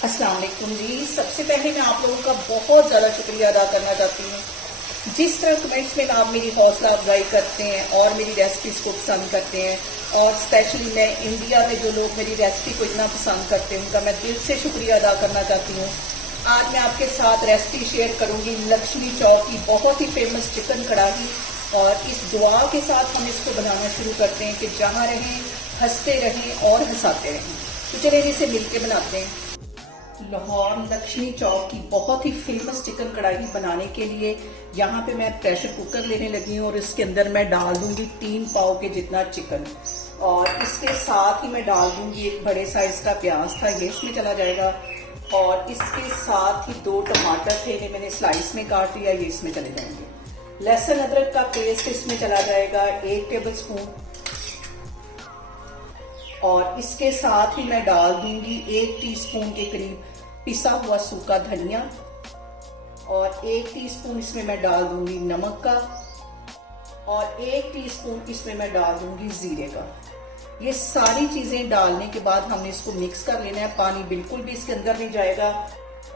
अस्सलाम वालेकुम जी। सबसे पहले मैं आप लोगों का बहुत ज़्यादा शुक्रिया अदा करना चाहती हूँ। जिस तरह कमेंट्स में आप मेरी हौसला अफजाई करते हैं और मेरी रेसिपीज़ को पसंद करते हैं, और स्पेशली मैं इंडिया में जो लोग मेरी रेसिपी को इतना पसंद करते हैं उनका मैं दिल से शुक्रिया अदा करना चाहती हूँ। आज मैं आपके साथ रेसिपी शेयर करूँगी लक्ष्मी चौक की बहुत ही फेमस चिकन कढ़ाई, और इस दुआ के साथ हम इसको बनाना शुरू करते हैं कि जहाँ रहें हंसते रहें और हंसाते रहें। तो चलिए इसे मिलके बनाते हैं। लाहौर लक्ष्मी चौक की बहुत ही फेमस चिकन कढ़ाई बनाने के लिए यहाँ पे मैं प्रेशर कुकर लेने लगी हूँ और इसके अंदर मैं डाल दूंगी 3 पाव के जितना चिकन, और इसके साथ ही मैं डाल दूंगी एक बड़े साइज का प्याज था, ये इसमें चला जाएगा, और इसके साथ ही 2 टमाटर थे, मैंने स्लाइस में काट लिया, ये इसमें चले जाएंगे। लहसुन अदरक का पेस्ट इसमें चला जाएगा 1 टेबल स्पून, और इसके साथ ही मैं डाल दूंगी 1 टीस्पून के करीब पिसा हुआ सूखा धनिया, और 1 टीस्पून इसमें मैं डाल दूंगी नमक का, और 1 टीस्पून इसमें मैं डाल दूंगी जीरे का। ये सारी चीजें डालने के बाद हमने इसको मिक्स कर लेना है, पानी बिल्कुल भी इसके अंदर नहीं जाएगा।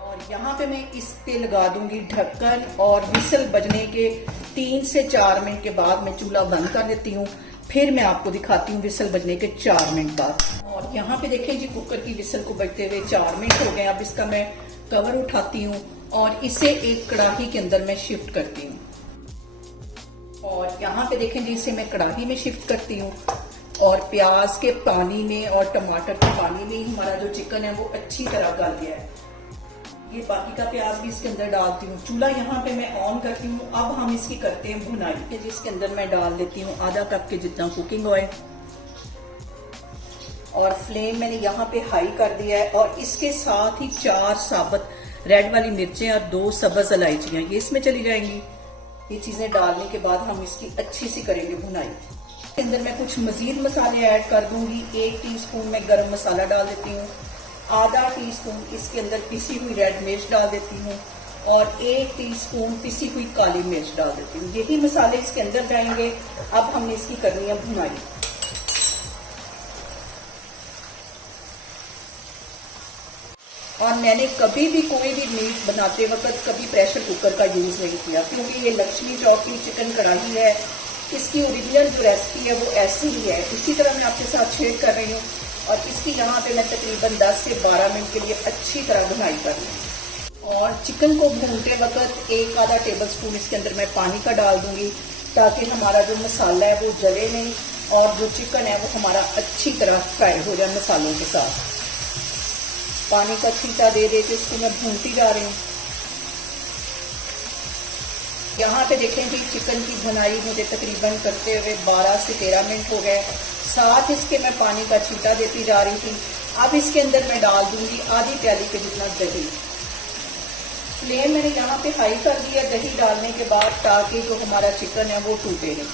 और यहाँ पे मैं इस पे लगा दूंगी ढक्कन, और विसल बजने के 3 से 4 मिनट के बाद मैं चूल्हा बंद कर देती हूँ। फिर मैं आपको दिखाती हूँ विसल बजने के 4 मिनट बाद। और यहाँ पे देखें जी, कुकर की विसल को बजते हुए 4 मिनट हो गए। अब इसका मैं कवर उठाती हूँ और इसे एक कढ़ाई के अंदर मैं शिफ्ट करती हूँ, और यहाँ पे देखें जी, इसे मैं कढ़ाई में शिफ्ट करती हूँ, और प्याज के पानी में और टमाटर के पानी में ही हमारा जो चिकन है वो अच्छी तरह गल गया है। ये बाकी का प्याज भी इसके अंदर डालती हूँ। चूल्हा यहाँ पे मैं ऑन करती हूँ। अब हम इसकी करते हैं भुनाई, जिसके अंदर मैं डाल देती हूँ आधा कप के जितना कुकिंग ऑयल, और फ्लेम मैंने यहाँ पे हाई कर दिया है, और इसके साथ ही 4 साबुत रेड वाली मिर्चें और 2 सब्ज इलायचियां ये इसमें चली जाएंगी। ये चीजें डालने के बाद हम इसकी अच्छी सी करेंगे भुनाई। इसके अंदर मैं कुछ मजीद मसाले ऐड कर दूंगी। 1 टीस्पून मैं गरम मसाला डाल देती हूँ, आधा टीस्पून इसके अंदर पिसी हुई रेड मिर्च डाल देती हूँ, और 1 टीस्पून पिसी हुई काली मिर्च डाल देती हूँ। यही मसाले इसके अंदर जाएंगे। अब हमने इसकी करनी है भुनाई। और मैंने कभी भी कोई भी मीट बनाते वक्त कभी प्रेशर कुकर का यूज नहीं किया, क्योंकि ये लक्ष्मी चौक की चिकन कढ़ाई है, इसकी ओरिजिनल जो रेसिपी है वो ऐसी ही है। इसी तरह मैं आपके साथ शेयर कर रही हूँ, और इसकी यहाँ पे मैं तकरीबन 10 से 12 मिनट के लिए अच्छी तरह भुनाई कर लूँ। और चिकन को भूनते वक्त 1 आधा टेबल स्पून इसके अंदर मैं पानी का डाल दूंगी, ताकि हमारा जो मसाला है वो जले नहीं, और जो चिकन है वो हमारा अच्छी तरह फ्राई हो जाए मसालों के साथ। पानी का छींटा दे दे के इसको मैं भूनती जा रही हूँ। यहाँ पे देखें कि चिकन की भुनाई मुझे तकरीबन करते हुए 12 से 13 मिनट हो गए। साथ इसके मैं पानी का छींटा देती जा रही थी। अब इसके अंदर मैं डाल दूंगी आधी प्याली के जितना दही। फ्लेम मैंने यहाँ पे हाई कर दिया दही डालने के बाद, ताकि जो हमारा चिकन है वो टूटे नहीं।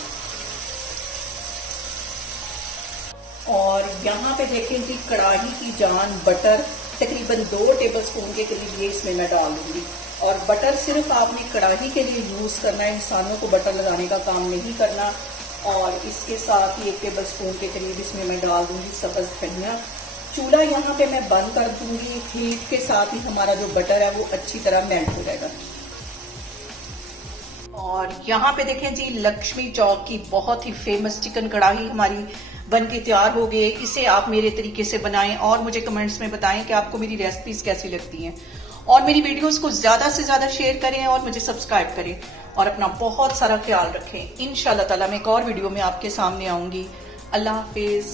और यहाँ पे देखें कि कढ़ाई की जान बटर तकरीबन 2 टेबल स्पून के करीब ये इसमें मैं डाल दूंगी। और बटर सिर्फ आपने कढ़ाई के लिए यूज करना है, इंसानों को बटर लगाने का काम नहीं करना। और इसके साथ ही 1 टेबल स्पून के करीब इसमें मैं डाल दूंगी सब्ज धनिया। चूल्हा यहाँ पे मैं बंद कर दूंगी। हीट के साथ ही हमारा जो बटर है वो अच्छी तरह मेल्ट हो जाएगा। और यहाँ पे देखें जी, लक्ष्मी चौक की बहुत ही फेमस चिकन कढ़ाई हमारी बन के तैयार हो गई। इसे आप मेरे तरीके से बनाएं और मुझे कमेंट्स में बताएं कि आपको मेरी रेसिपीज कैसी लगती हैं, और मेरी वीडियोस को ज्यादा से ज्यादा शेयर करें और मुझे सब्सक्राइब करें, और अपना बहुत सारा ख्याल रखें। इंशाल्लाह ताला मैं एक और वीडियो में आपके सामने आऊंगी। अल्लाह हाफिज।